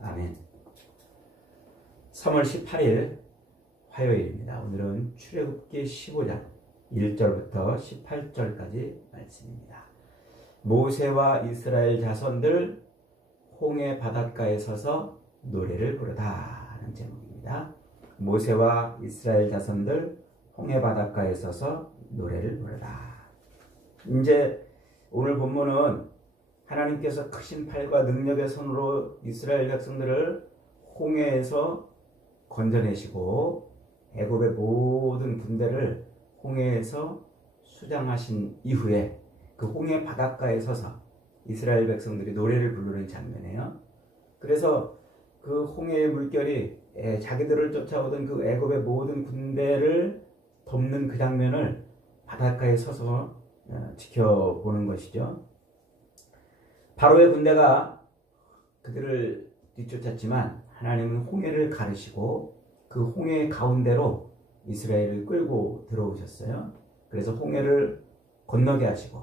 아멘. 3월 18일 화요일입니다. 오늘은 출애굽기 15장 1절부터 18절까지 말씀입니다. 모세와 이스라엘 자손들 홍해 바닷가에 서서 노래를 부르다 하는 제목입니다. 모세와 이스라엘 자손들 홍해 바닷가에 서서 노래를 부르다. 이제 오늘 본문은 하나님께서 크신 팔과 능력의 손으로 이스라엘 백성들을 홍해에서 건져내시고 애굽의 모든 군대를 홍해에서 수장하신 이후에 그 홍해 바닷가에 서서 이스라엘 백성들이 노래를 부르는 장면이에요. 그래서 그 홍해의 물결이 자기들을 쫓아오던 그 애굽의 모든 군대를 덮는 그 장면을 바닷가에 서서 지켜보는 것이죠. 바로의 군대가 그들을 뒤쫓았지만 하나님은 홍해를 가르시고 그 홍해 가운데로 이스라엘을 끌고 들어오셨어요. 그래서 홍해를 건너게 하시고,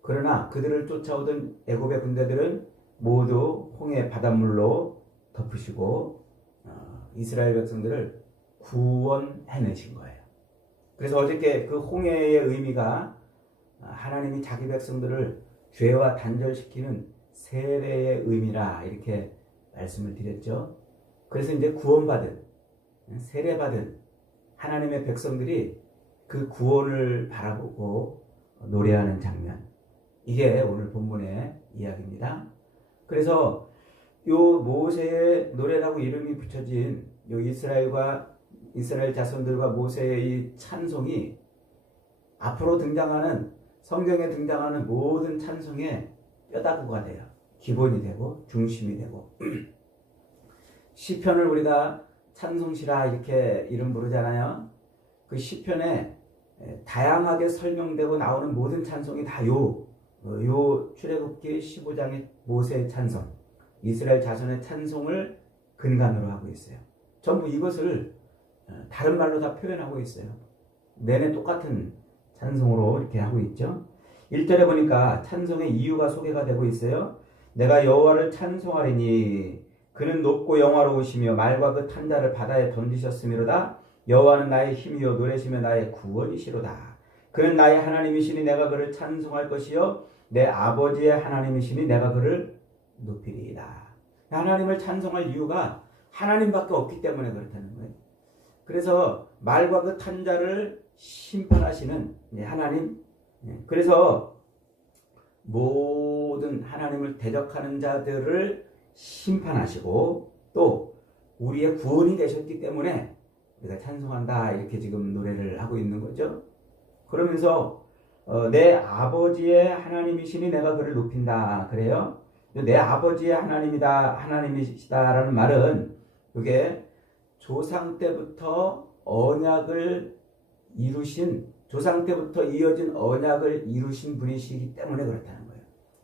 그러나 그들을 쫓아오던 애굽의 군대들은 모두 홍해 바닷물로 덮으시고 이스라엘 백성들을 구원해내신 거예요. 그래서 어저께 그 홍해의 의미가 하나님이 자기 백성들을 죄와 단절시키는 세례의 의미라 이렇게 말씀을 드렸죠. 그래서 이제 구원받은, 세례받은 하나님의 백성들이 그 구원을 바라보고 노래하는 장면, 이게 오늘 본문의 이야기입니다. 그래서 요 모세의 노래라고 이름이 붙여진 요 이스라엘 자손들과 모세의 이 찬송이 앞으로 등장하는, 성경에 등장하는 모든 찬송의 뼈다구가 돼요. 기본이 되고 중심이 되고. 시편을 우리가 찬송시라 이렇게 이름 부르잖아요. 그 시편에 다양하게 설명되고 나오는 모든 찬송이 다 요 출애굽기 15장의 모세의 찬송, 이스라엘 자손의 찬송을 근간으로 하고 있어요. 전부 이것을 다른 말로 다 표현하고 있어요. 내내 똑같은 찬송으로 이렇게 하고 있죠. 1절에 보니까 찬송의 이유가 소개가 되고 있어요. 내가 여호와를 찬송하리니 그는 높고 영화로우시며 말과 그 탄자를 바다에 던지셨음이로다. 여호와는 나의 힘이요 노래시며 나의 구원이시로다. 그는 나의 하나님이시니 내가 그를 찬송할 것이요 내 아버지의 하나님이시니 내가 그를 높이리이다. 하나님을 찬송할 이유가 하나님밖에 없기 때문에 그렇다는 거예요. 그래서 말과 그 탄자를 심판하시는 하나님, 그래서 모든 하나님을 대적하는 자들을 심판하시고 또 우리의 구원이 되셨기 때문에 우리가 찬송한다 이렇게 지금 노래를 하고 있는 거죠. 그러면서 내 아버지의 하나님이시니 내가 그를 높인다 그래요. 내 아버지의 하나님이시다라는 말은 이게 조상 때부터 언약을 이루신, 조상 때부터 이어진 언약을 이루신 분이시기 때문에 그렇다는 거예요.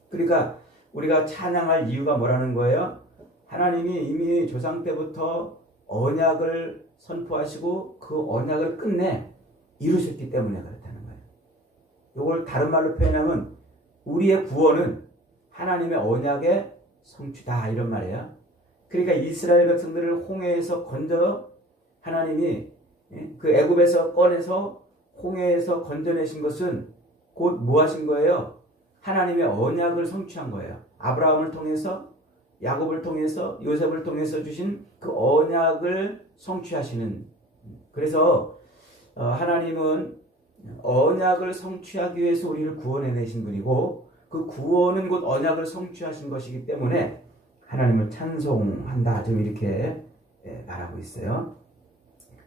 그러니까 우리가 찬양할 이유가 뭐라는 거예요? 하나님이 이미 조상 때부터 언약을 선포하시고 그 언약을 끝내 이루셨기 때문에 그렇다는 거예요. 이걸 다른 말로 표현하면 우리의 구원은 하나님의 언약의 성취다 이런 말이에요. 그러니까 이스라엘 백성들을 홍해에서 건져 하나님이 그 애굽에서 꺼내서 홍해에서 건져내신 것은 곧 뭐 하신 거예요? 하나님의 언약을 성취한 거예요. 아브라함을 통해서, 야곱을 통해서, 요셉을 통해서 주신 그 언약을 성취하시는, 그래서 하나님은 언약을 성취하기 위해서 우리를 구원해내신 분이고 그 구원은 곧 언약을 성취하신 것이기 때문에 하나님을 찬송한다 좀 이렇게 말하고 있어요.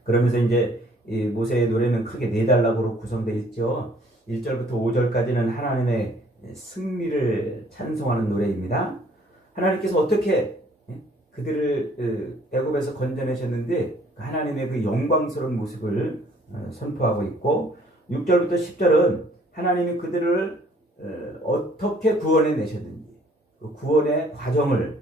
그러면서 이제 이 모세의 노래는 크게 네 단락으로 구성되어 있죠. 1절부터 5절까지는 하나님의 승리를 찬송하는 노래입니다. 하나님께서 어떻게 그들을 애굽에서 건져내셨는데 하나님의 그 영광스러운 모습을 선포하고 있고, 6절부터 10절은 하나님이 그들을 어떻게 구원해 내셨는지 그 구원의 과정을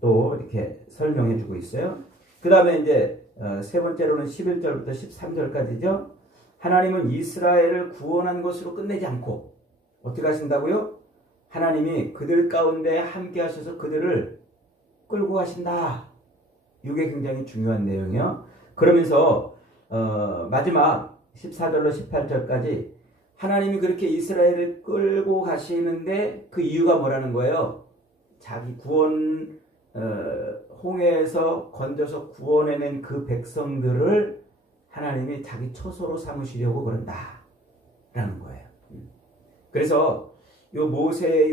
또 이렇게 설명해 주고 있어요. 그 다음에 이제 세 번째로는 11절부터 13절까지죠. 하나님은 이스라엘을 구원한 것으로 끝내지 않고 어떻게 하신다고요? 하나님이 그들 가운데 함께 하셔서 그들을 끌고 가신다. 이게 굉장히 중요한 내용이요. 그러면서 마지막 14절로 18절까지 하나님이 그렇게 이스라엘을 끌고 가시는데 그 이유가 뭐라는 거예요? 자기 구원 홍해에서 건져서 구원해낸 그 백성들을 하나님이 자기 처소로 삼으시려고 그런다라는 거예요. 그래서 요 모세의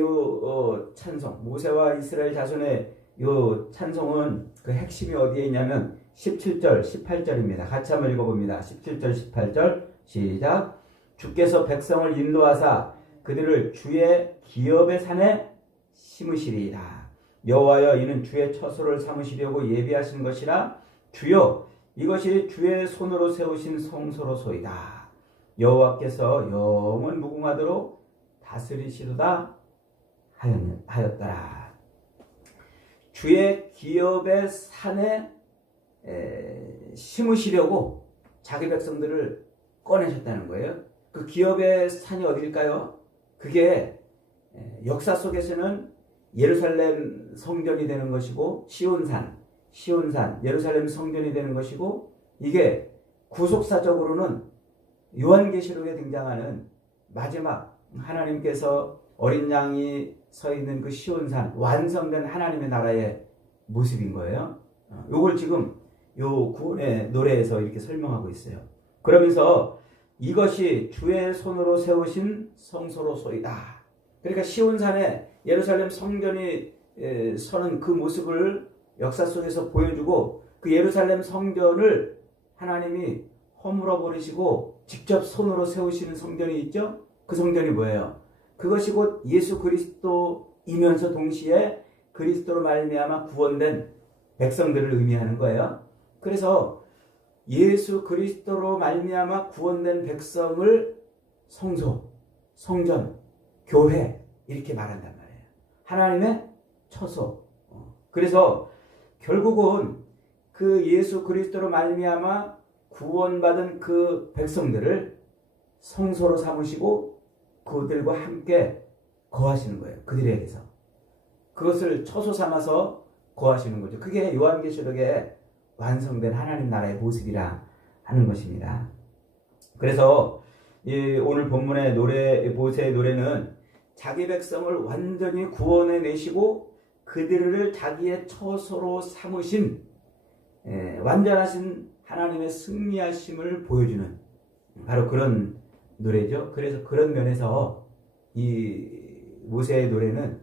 찬송, 모세와 이스라엘 자손의 요 찬송은 그 핵심이 어디에 있냐면 17절, 18절입니다. 같이 한번 읽어봅니다. 17절, 18절 시작. 주께서 백성을 인도하사 그들을 주의 기업의 산에 심으시리이다. 여호와여 이는 주의 처소를 삼으시려고 예비하신 것이라. 주여 이것이 주의 손으로 세우신 성소로소이다. 여호와께서 영원 무궁하도록 다스리시도다 하였더라. 주의 기업의 산에 심으시려고 자기 백성들을 꺼내셨다는 거예요. 그 기업의 산이 어딜까요? 그게 역사 속에서는 예루살렘 성전이 되는 것이고 시온산, 예루살렘 성전이 되는 것이고, 이게 구속사적으로는 요한계시록에 등장하는 마지막 하나님께서 어린 양이 서 있는 그 시온산, 완성된 하나님의 나라의 모습인 거예요. 요걸 지금 요 구원의 노래에서 이렇게 설명하고 있어요. 그러면서 이것이 주의 손으로 세우신 성소로소이다. 그러니까 시온산에 예루살렘 성전이 서는 그 모습을 역사 속에서 보여주고, 그 예루살렘 성전을 하나님이 허물어 버리시고 직접 손으로 세우시는 성전이 있죠. 그 성전이 뭐예요? 그것이 곧 예수 그리스도이면서 동시에 그리스도로 말미암아 구원된 백성들을 의미하는 거예요. 그래서 예수 그리스도로 말미암아 구원된 백성을 성소, 성전, 교회 이렇게 말한단 말이에요. 하나님의 처소. 그래서 결국은 그 예수 그리스도로 말미암아 구원받은 그 백성들을 성소로 삼으시고 그들과 함께 거하시는 거예요. 그들에게서. 그것을 처소 삼아서 거하시는 거죠. 그게 요한계시록에 완성된 하나님 나라의 모습이라 하는 것입니다. 그래서 오늘 본문의 노래, 모세의 노래는 자기 백성을 완전히 구원해 내시고 그들을 자기의 처소로 삼으신 완전하신 하나님의 승리하심을 보여주는 바로 그런 노래죠. 그래서 그런 면에서 이 모세의 노래는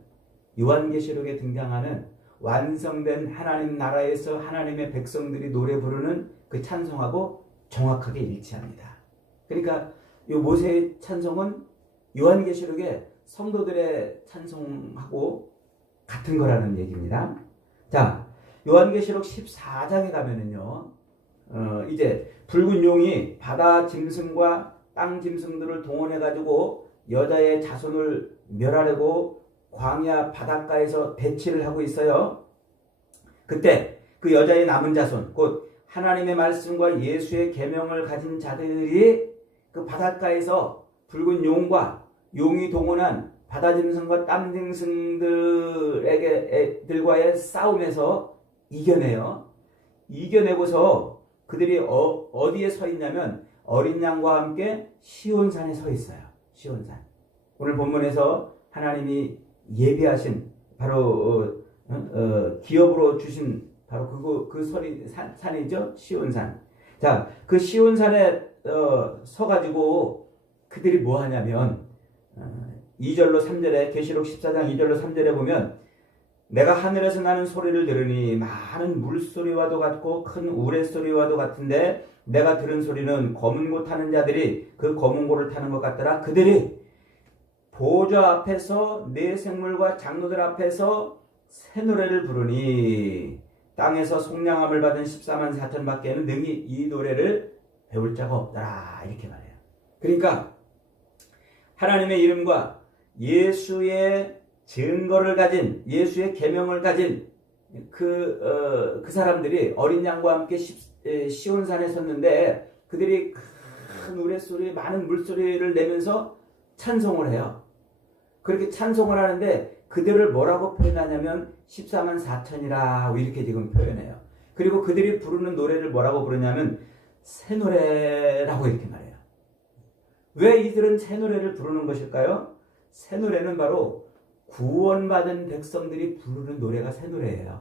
요한계시록에 등장하는 완성된 하나님 나라에서 하나님의 백성들이 노래 부르는 그 찬송하고 정확하게 일치합니다. 그러니까 이 모세의 찬송은 요한계시록의 성도들의 찬송하고 같은 거라는 얘기입니다. 자, 요한계시록 14장에 가면은요, 이제 붉은 용이 바다 짐승과 땅 짐승들을 동원해가지고 여자의 자손을 멸하려고 광야 바닷가에서 대치를 하고 있어요. 그때 그 여자의 남은 자손, 곧 하나님의 말씀과 예수의 계명을 가진 자들이 그 바닷가에서 붉은 용과 용이 동원한 바다 짐승과 땅 짐승들과의 싸움에서 이겨내요. 이겨내고서 그들이 어디에 서 있냐면 어린 양과 함께 시온산에 서 있어요. 시온산. 오늘 본문에서 하나님이 예비하신 바로 기업으로 주신 바로 그 산이죠. 시온산. 자, 그 시온산에 서가지고 그들이 뭐 하냐면 2절로 3절에 계시록 14장 2절로 3절에 보면 내가 하늘에서 나는 소리를 들으니 많은 물소리와도 같고 큰 우레소리와도 같은데 내가 들은 소리는 검은 고 타는 자들이 그 검은 고를 타는 것 같더라. 그들이 보좌 앞에서 네 생물과 장로들 앞에서 새 노래를 부르니 땅에서 속량함을 받은 14만 4천 밖에는 능히 이 노래를 배울 자가 없더라. 이렇게 말해요. 그러니까 하나님의 이름과 예수의 증거를 가진, 예수의 계명을 가진 그 사람들이 어린 양과 함께 시온산에 섰는데 그들이 큰 우레소리, 많은 물소리를 내면서 찬송을 해요. 그렇게 찬송을 하는데 그들을 뭐라고 표현하냐면 14만 4천이라 이렇게 지금 표현해요. 그리고 그들이 부르는 노래를 뭐라고 부르냐면 새 노래라고 이렇게 말해요. 왜 이들은 새 노래를 부르는 것일까요? 새 노래는 바로 구원받은 백성들이 부르는 노래가 새 노래예요.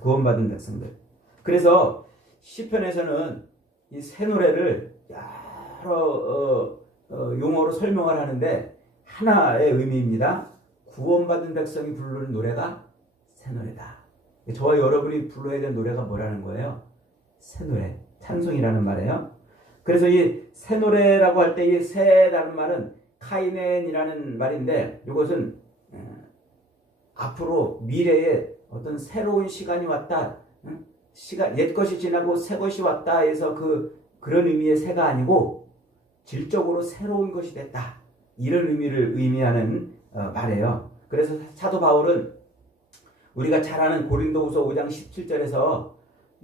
구원받은 백성들. 그래서 시편에서는 이 새 노래를 여러 용어로 설명을 하는데 하나의 의미입니다. 구원받은 백성이 부르는 노래가 새 노래다. 저와 여러분이 불러야 될 노래가 뭐라는 거예요? 새 노래, 찬송이라는 말이에요. 그래서 이 새 노래라고 할 때 이 새라는 말은 카이넨이라는 말인데 이것은 앞으로 미래에 어떤 새로운 시간이 왔다. 옛 것이 지나고 새 것이 왔다 해서 그런 의미의 새가 아니고 질적으로 새로운 것이 됐다. 이런 의미를 의미하는 말이에요. 그래서 사도 바울은 우리가 잘 아는 고린도후서 5장 17절에서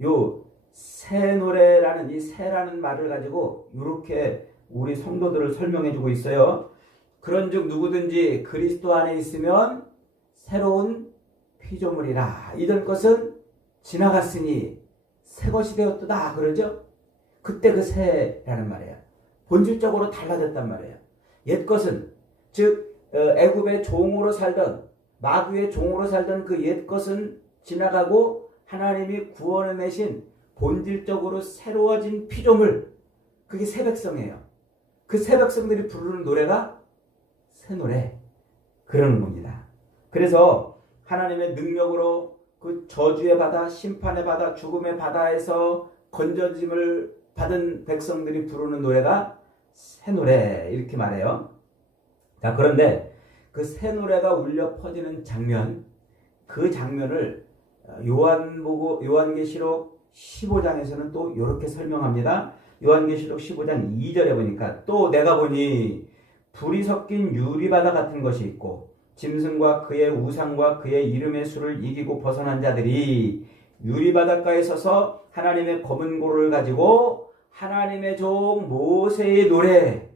요 새 노래라는 이 새라는 말을 가지고 이렇게 우리 성도들을 설명해 주고 있어요. 그런즉 누구든지 그리스도 안에 있으면 새로운 피조물이라. 이전 것은 지나갔으니 새 것이 되었도다. 그러죠? 그때 그 새라는 말이에요. 본질적으로 달라졌단 말이에요. 옛 것은 즉 애굽의 종으로 살던 마귀의 종으로 살던 그 옛 것은 지나가고 하나님이 구원해 내신 본질적으로 새로워진 피조물, 그게 새 백성이에요. 그 새 백성들이 부르는 노래가 새 노래, 그러는 겁니다. 그래서 하나님의 능력으로 그 저주의 바다, 심판의 바다, 죽음의 바다에서 건져짐을 받은 백성들이 부르는 노래가 새 노래, 이렇게 말해요. 자, 그런데 그 새 노래가 울려 퍼지는 장면, 그 장면을 요한계시록 15장에서는 또 이렇게 설명합니다. 요한계시록 15장 2절에 보니까 또 내가 보니 불이 섞인 유리바다 같은 것이 있고 짐승과 그의 우상과 그의 이름의 수를 이기고 벗어난 자들이 유리바닷가에 서서 하나님의 검은 고를 가지고 하나님의 종 모세의 노래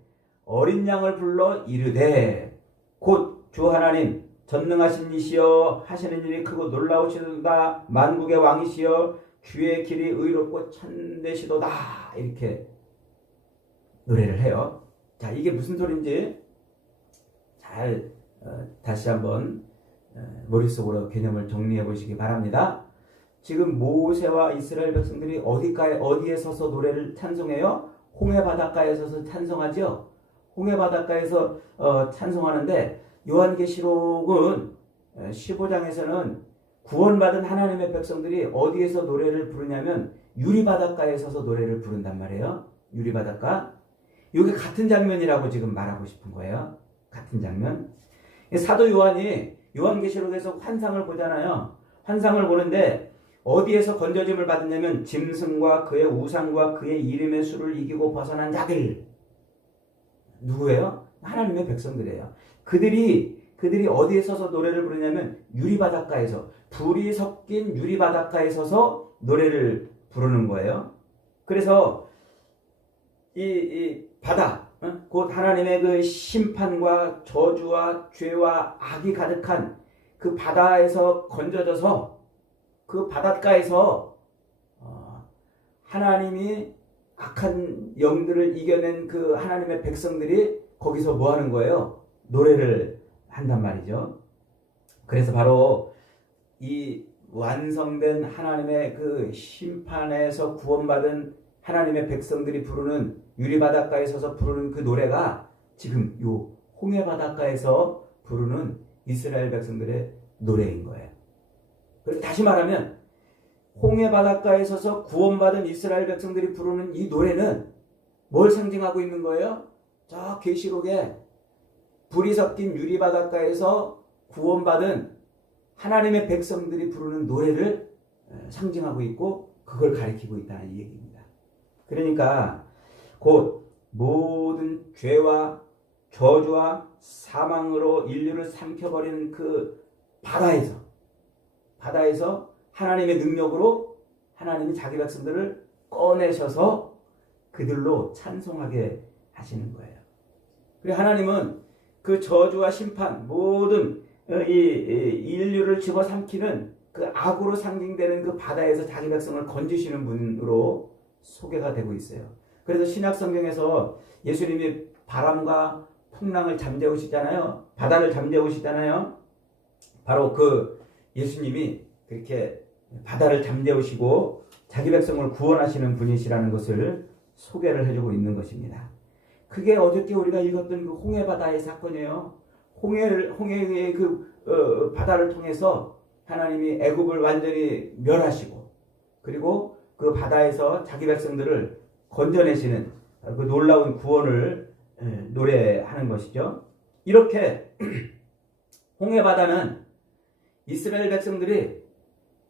어린 양을 불러 이르되 곧 주 하나님 전능하신 이시여 하시는 일이 크고 놀라우시도다 만국의 왕이시여 주의 길이 의롭고 참되시도다 이렇게 노래를 해요. 자, 이게 무슨 소리인지 잘 다시 한번 머릿속으로 개념을 정리해 보시기 바랍니다. 지금 모세와 이스라엘 백성들이 어디에 서서 노래를 찬송해요? 홍해 바닷가에 서서 찬송하죠. 홍해 바닷가에서 찬송하는데 요한계시록은 15장에서는 구원받은 하나님의 백성들이 어디에서 노래를 부르냐면 유리바닷가에 서서 노래를 부른단 말이에요. 유리바닷가. 이게 같은 장면이라고 지금 말하고 싶은 거예요. 같은 장면. 사도 요한이 요한계시록에서 환상을 보잖아요. 환상을 보는데 어디에서 건져짐을 받았냐면 짐승과 그의 우상과 그의 이름의 수를 이기고 벗어난 자들. 누구예요? 하나님의 백성들이에요. 그들이 어디에 서서 노래를 부르냐면 유리바닷가에서, 불이 섞인 유리바닷가에 서서 노래를 부르는 거예요. 그래서 이 바다, 곧 하나님의 그 심판과 저주와 죄와 악이 가득한 그 바다에서 건져져서 그 바닷가에서 하나님이 악한 영들을 이겨낸 그 하나님의 백성들이 거기서 뭐 하는 거예요? 노래를 한단 말이죠. 그래서 바로 이 완성된 하나님의 그 심판에서 구원받은 하나님의 백성들이 부르는 유리바닷가에 서서 부르는 그 노래가 지금 요 홍해 바닷가에서 부르는 이스라엘 백성들의 노래인 거예요. 그래서 다시 말하면 홍해 바닷가에 서서 구원받은 이스라엘 백성들이 부르는 이 노래는 뭘 상징하고 있는 거예요? 저 계시록에 불이 섞인 유리바닷가에서 구원받은 하나님의 백성들이 부르는 노래를 상징하고 있고 그걸 가리키고 있다는 이 얘기입니다. 그러니까 곧 모든 죄와 저주와 사망으로 인류를 삼켜버리는 그 바다에서 하나님의 능력으로 하나님이 자기 백성들을 꺼내셔서 그들로 찬송하게 하시는 거예요. 그리고 하나님은 그 저주와 심판, 모든 이 인류를 집어삼키는 그 악으로 상징되는 그 바다에서 자기 백성을 건지시는 분으로 소개가 되고 있어요. 그래서 신약 성경에서 예수님이 바람과 풍랑을 잠재우시잖아요. 바다를 잠재우시잖아요. 바로 그 예수님이 그렇게 바다를 잠재우시고 자기 백성을 구원하시는 분이시라는 것을 소개를 해주고 있는 것입니다. 그게 어저께 우리가 읽었던 그 홍해 바다의 사건이에요. 홍해의 그 바다를 통해서 하나님이 애굽을 완전히 멸하시고 그리고 그 바다에서 자기 백성들을 건져내시는 그 놀라운 구원을 노래하는 것이죠. 이렇게 홍해 바다는 이스라엘 백성들이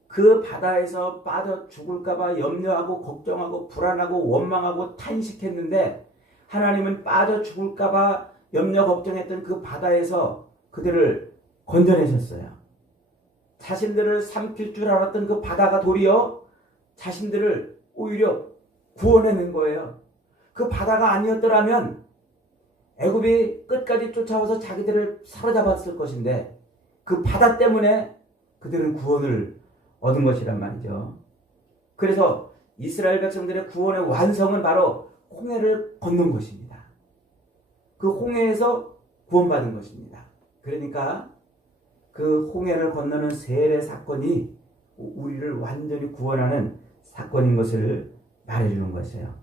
그 바다에서 빠져 죽을까봐 염려하고 걱정하고 불안하고 원망하고 탄식했는데 하나님은 빠져 죽을까봐 염려 걱정했던 그 바다에서 그들을 건져내셨어요. 자신들을 삼킬 줄 알았던 그 바다가 도리어 자신들을 오히려 구원해낸 거예요. 그 바다가 아니었더라면 애굽이 끝까지 쫓아와서 자기들을 사로잡았을 것인데 그 바다 때문에 그들은 구원을 얻은 것이란 말이죠. 그래서 이스라엘 백성들의 구원의 완성은 바로 홍해를 건넌 것입니다. 그 홍해에서 구원받은 것입니다. 그러니까 그 홍해를 건너는 세례 사건이 우리를 완전히 구원하는 사건인 것을 말해주는 것이에요.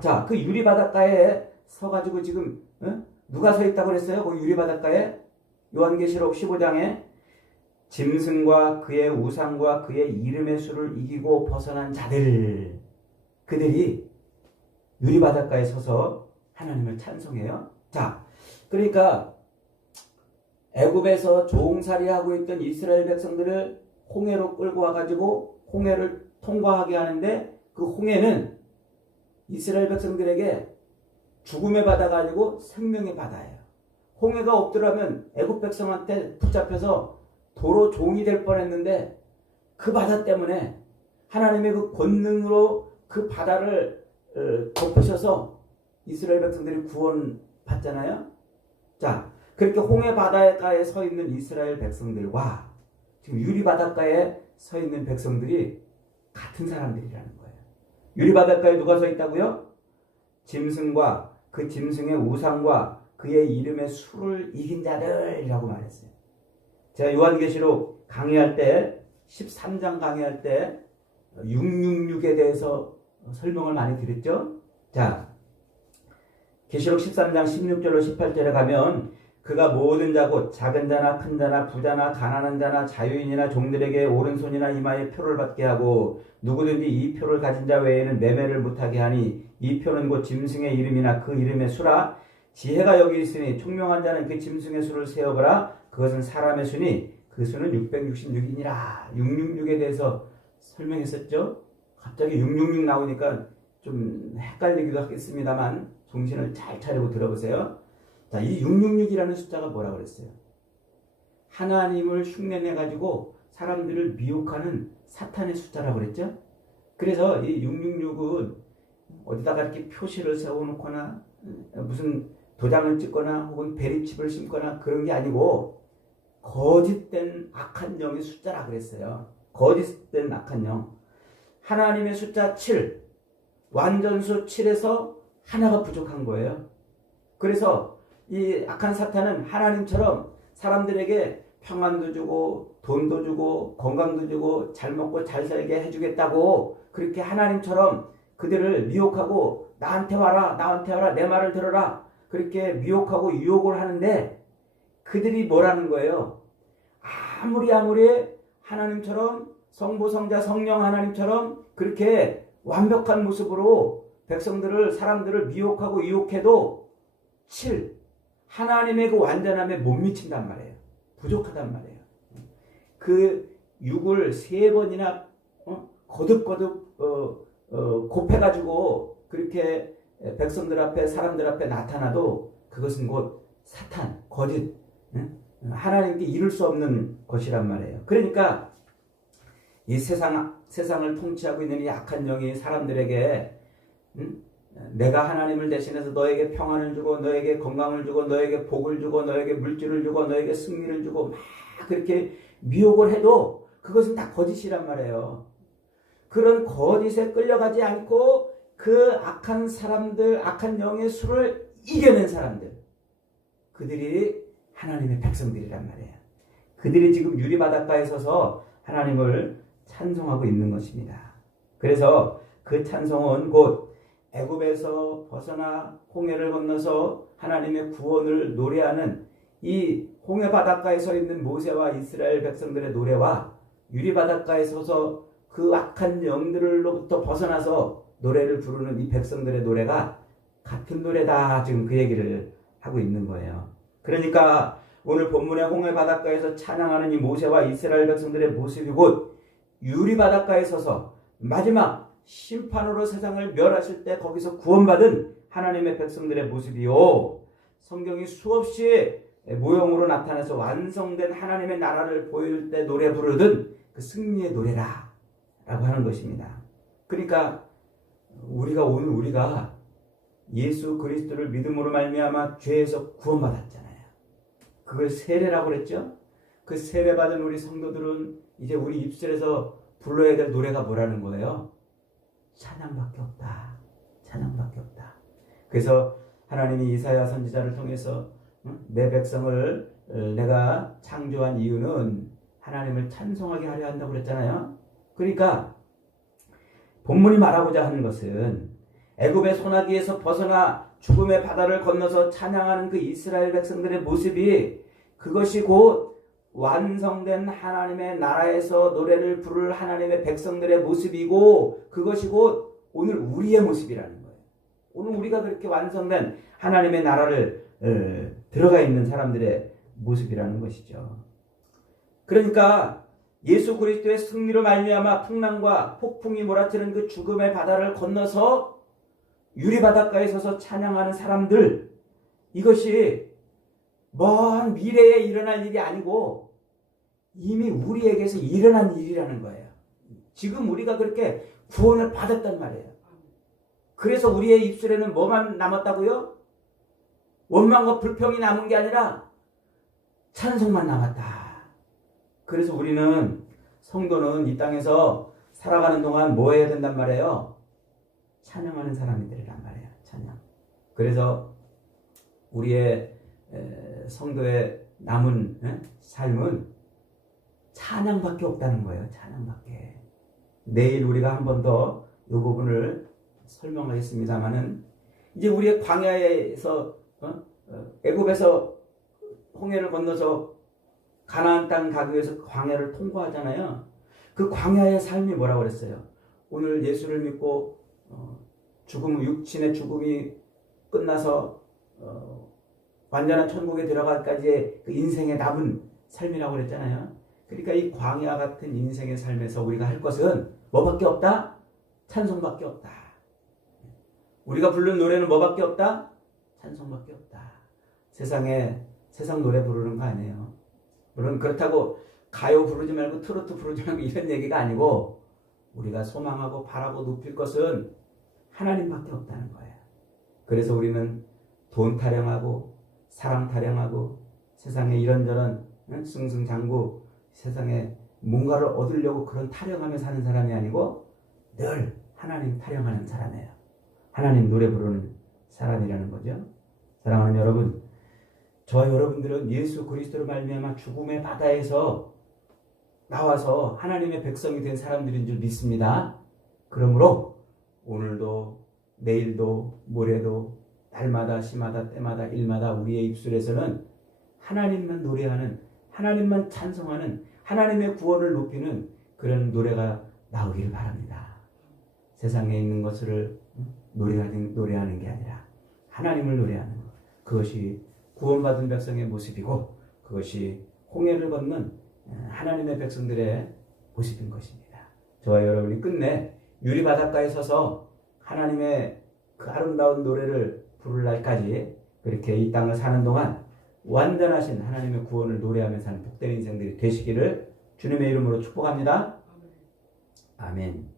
자, 그 유리바닷가에 서가지고 지금 누가 서 있다고 그랬어요? 그 유리바닷가에 요한계시록 15장에 짐승과 그의 우상과 그의 이름의 수를 이기고 벗어난 자들, 그들이 유리바닷가에 서서 하나님을 찬송해요. 자, 그러니까 애굽에서 종살이하고 있던 이스라엘 백성들을 홍해로 끌고 와가지고 홍해를 통과하게 하는데 그 홍해는 이스라엘 백성들에게 죽음의 바다가 아니고 생명의 바다예요. 홍해가 없더라면 애굽 백성한테 붙잡혀서 도로 종이 될 뻔했는데 그 바다 때문에 하나님의 그 권능으로 그 바다를 덮으셔서 이스라엘 백성들이 구원받잖아요. 자, 그렇게 홍해 바닷가에 서 있는 이스라엘 백성들과 지금 유리 바닷가에 서 있는 백성들이 같은 사람들이라는 거예요. 유리 바닷가에 누가 서 있다고요? 짐승과 그 짐승의 우상과 그의 이름의 수를 이긴 자들이라고 말했어요. 제가 요한계시록 강의할 때 13장 강의할 때 666에 대해서 설명을 많이 드렸죠. 자, 계시록 13장 16절로 18절에 가면 그가 모든 자 곧 작은 자나 큰 자나 부자나 가난한 자나 자유인이나 종들에게 오른손이나 이마에 표를 받게 하고 누구든지 이 표를 가진 자 외에는 매매를 못하게 하니 이 표는 곧 짐승의 이름이나 그 이름의 수라. 지혜가 여기 있으니 총명한 자는 그 짐승의 수를 세어보라. 그것은 사람의 수니 그 수는 666이니라. 666에 대해서 설명했었죠. 갑자기 666 나오니까 좀 헷갈리기도 하겠습니다만 정신을 잘 차리고 들어보세요. 자, 이 666이라는 숫자가 뭐라고 그랬어요? 하나님을 흉내내가지고 사람들을 미혹하는 사탄의 숫자라고 그랬죠? 그래서 이 666은 어디다가 이렇게 표시를 세워놓거나 무슨 도장을 찍거나 혹은 베리칩을 심거나 그런 게 아니고 거짓된 악한 영의 숫자라 그랬어요. 거짓된 악한 영. 하나님의 숫자 7, 완전수 7에서 하나가 부족한 거예요. 그래서 이 악한 사탄은 하나님처럼 사람들에게 평안도 주고 돈도 주고 건강도 주고 잘 먹고 잘 살게 해주겠다고 그렇게 하나님처럼 그들을 미혹하고 나한테 와라 내 말을 들어라 그렇게 미혹하고 유혹을 하는데 그들이 뭐라는 거예요? 아무리 하나님처럼 성부 성자 성령 하나님처럼 그렇게 완벽한 모습으로 백성들을 사람들을 미혹하고 유혹해도 7 하나님의 그 완전함에 못 미친단 말이에요. 부족하단 말이에요. 그 6을 3번이나 거듭 곱해가지고 그렇게 백성들 앞에 사람들 앞에 나타나도 그것은 곧 사탄, 거짓, 하나님께 이룰 수 없는 것이란 말이에요. 그러니까 이 세상을 통치하고 있는 이 악한 영이 사람들에게 내가 하나님을 대신해서 너에게 평안을 주고 너에게 건강을 주고 너에게 복을 주고 너에게 물질을 주고 너에게 승리를 주고 막 그렇게 미혹을 해도 그것은 다 거짓이란 말이에요. 그런 거짓에 끌려가지 않고 그 악한 사람들, 악한 영의 수를 이겨낸 사람들, 그들이 하나님의 백성들이란 말이에요. 그들이 지금 유리바닷가에 서서 하나님을 찬송하고 있는 것입니다. 그래서 그 찬송은 곧 애굽에서 벗어나 홍해를 건너서 하나님의 구원을 노래하는 이 홍해 바닷가에 서 있는 모세와 이스라엘 백성들의 노래와 유리바닷가에 서서 그 악한 영들로부터 벗어나서 노래를 부르는 이 백성들의 노래가 같은 노래다, 지금 그 얘기를 하고 있는 거예요. 그러니까 오늘 본문의 홍해 바닷가에서 찬양하는 이 모세와 이스라엘 백성들의 모습이 곧 유리바닷가에 서서 마지막 심판으로 세상을 멸하실 때 거기서 구원받은 하나님의 백성들의 모습이요, 성경이 수없이 모형으로 나타나서 완성된 하나님의 나라를 보일 때 노래 부르던 그 승리의 노래라 라고 하는 것입니다. 그러니까 우리가 예수 그리스도를 믿음으로 말미암아 죄에서 구원받았잖아요. 그걸 세례라고 그랬죠. 그 세례받은 우리 성도들은 이제 우리 입술에서 불러야 될 노래가 뭐라는 거예요? 찬양밖에 없다. 찬양밖에 없다. 그래서 하나님이 이사야 선지자를 통해서 내 백성을 내가 창조한 이유는 하나님을 찬송하게 하려 한다고 그랬잖아요. 그러니까 본문이 말하고자 하는 것은 애굽의 소나기에서 벗어나 죽음의 바다를 건너서 찬양하는 그 이스라엘 백성들의 모습이, 그것이 곧 완성된 하나님의 나라에서 노래를 부를 하나님의 백성들의 모습이고, 그것이 곧 오늘 우리의 모습이라는 거예요. 오늘 우리가 그렇게 완성된 하나님의 나라를 들어가 있는 사람들의 모습이라는 것이죠. 그러니까 예수 그리스도의 승리로 말미암아 풍랑과 폭풍이 몰아치는 그 죽음의 바다를 건너서 유리바닷가에 서서 찬양하는 사람들, 이것이 먼 미래에 일어날 일이 아니고 이미 우리에게서 일어난 일이라는 거예요. 지금 우리가 그렇게 구원을 받았단 말이에요. 그래서 우리의 입술에는 뭐만 남았다고요? 원망과 불평이 남은 게 아니라 찬송만 남았다. 그래서 우리는, 성도는 이 땅에서 살아가는 동안 뭐 해야 된단 말이에요? 찬양하는 사람이 되란 말이에요. 찬양. 그래서 우리의 성도의 남은 삶은 찬양밖에 없다는 거예요. 찬양밖에. 내일 우리가 한 번 더 이 부분을 설명하겠습니다마는, 이제 우리의 광야에서 애굽에서 홍해를 건너서 가나안 땅 가기 위해서 광야를 통과하잖아요. 그 광야의 삶이 뭐라고 그랬어요? 오늘 예수를 믿고 육신의 죽음이 끝나서 완전한 천국에 들어갈까지의 그 인생의 남은 삶이라고 그랬잖아요. 그러니까 이 광야 같은 인생의 삶에서 우리가 할 것은 뭐밖에 없다? 찬송밖에 없다. 우리가 부르는 노래는 뭐밖에 없다? 찬송밖에 없다. 세상 노래 부르는 거 아니에요. 물론 그렇다고 가요 부르지 말고 트로트 부르지 말고 이런 얘기가 아니고, 우리가 소망하고 바라고 높일 것은 하나님밖에 없다는 거예요. 그래서 우리는 돈 타령하고 사랑 타령하고 세상에 이런저런 승승장구, 세상에 뭔가를 얻으려고 그런 타령하며 사는 사람이 아니고 늘 하나님 타령하는 사람이에요. 하나님 노래 부르는 사람이라는 거죠. 사랑하는 여러분, 저와 여러분들은 예수 그리스도로 말미암아 죽음의 바다에서 나와서 하나님의 백성이 된 사람들인 줄 믿습니다. 그러므로 오늘도 내일도 모레도 날마다 시마다 때마다 일마다 우리의 입술에서는 하나님만 노래하는, 하나님만 찬송하는, 하나님의 구원을 높이는 그런 노래가 나오기를 바랍니다. 세상에 있는 것을 노래하는 게 아니라 하나님을 노래하는 것, 그것이 구원받은 백성의 모습이고 그것이 홍해를 걷는 하나님의 백성들의 모습인 것입니다. 저와 여러분이 끝내 유리바닷가에 서서 하나님의 그 아름다운 노래를 부를 날까지 그렇게 이 땅을 사는 동안 완전하신 하나님의 구원을 노래하며 사는 복된 인생들이 되시기를 주님의 이름으로 축복합니다. 아멘.